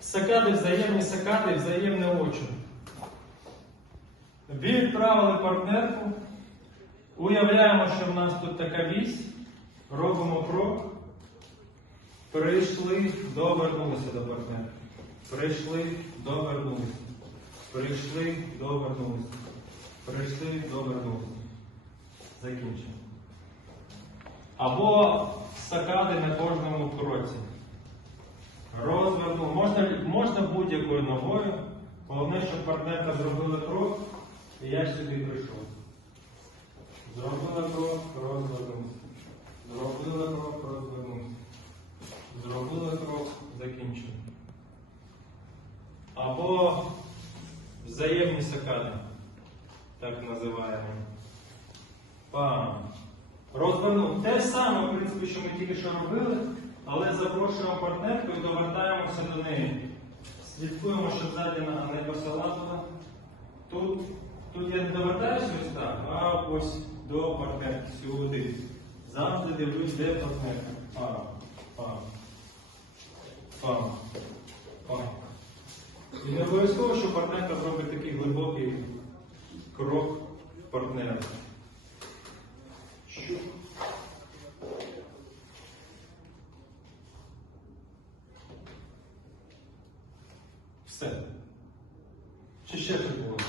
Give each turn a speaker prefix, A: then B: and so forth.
A: Сакади, взаємні сакади, взаємне очі. Відправили партнерку. Уявляємо, що в нас тут така вісь. Робимо крок. Прийшли, довернулися до партнера. Прийшли, довернулися. Прийшли, довернулися. Прийшли, довернулися. Закінчимо. Або сакади на кожному кроці. Будь-якою ногою. Головне, щоб партнерка зробила крок, і я сюди прийшов. Зробила крок, розвернувся. Зробила крок, розвернувся. Зробила крок, закінчив. Або взаємні сакади, так називаємо. Пам. Розвернув. Те саме, в принципі, що ми тільки що робили, але запрошуємо партнерку і довертаємося до неї. Слідкуємо, щоб ззаді нога не посилатила. Тут, тут я не довертаюся ось так, а ось до партнерки сюди. Завжди дивлюсь, де партнерка. Пам, пам. Пам. Пам. І не обов'язково, що партнерка зробить такий глибокий крок в партнера. Sin. To shepherd.